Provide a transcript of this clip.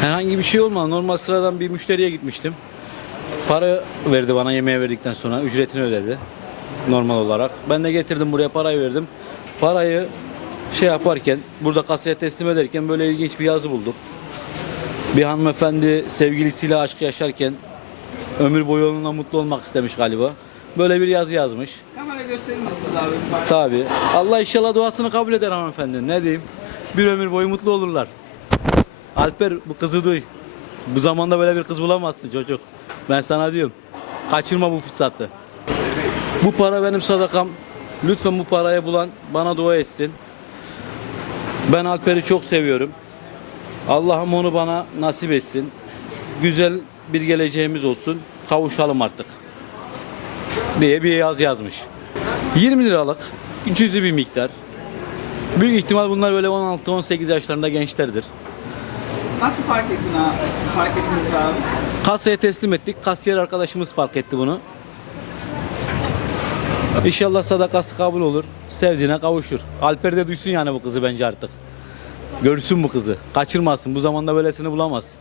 Herhangi bir şey olmadı. Normal sıradan bir müşteriye gitmiştim. Para verdi bana yemeğe verdikten sonra. Ücretini ödedi. Normal olarak. Ben de getirdim buraya parayı verdim. Parayı şey yaparken, burada kasaya teslim ederken böyle ilginç bir yazı bulduk. Bir hanımefendi sevgilisiyle aşk yaşarken ömür boyu onunla mutlu olmak istemiş galiba. Böyle bir yazı yazmış. Kamera gösterir misiniz abi? Tabi. Allah inşallah duasını kabul eder hanımefendi. Ne diyeyim? Bir ömür boyu mutlu olurlar. Alper bu kızı duy. Bu zamanda böyle bir kız bulamazsın çocuk. Ben sana diyorum. Kaçırma bu fırsatı. Bu para benim sadakam. Lütfen bu parayı bulan bana dua etsin. Ben Alper'i çok seviyorum. Allah'ım onu bana nasip etsin. Güzel bir geleceğimiz olsun. Kavuşalım artık. Diye bir yaz yazmış. 20 liralık cüzi bir miktar. Büyük ihtimal bunlar böyle 16-18 yaşlarında gençlerdir. Nasıl fark ettin abi? Fark ettiniz abi? Kasaya teslim ettik. Kasiyer arkadaşımız fark etti bunu. İnşallah sadakası kabul olur. Sevdiğine kavuşur. Alper de duysun yani bu kızı bence artık. Görsün bu kızı. Kaçırmasın. Bu zamanda böylesini bulamaz.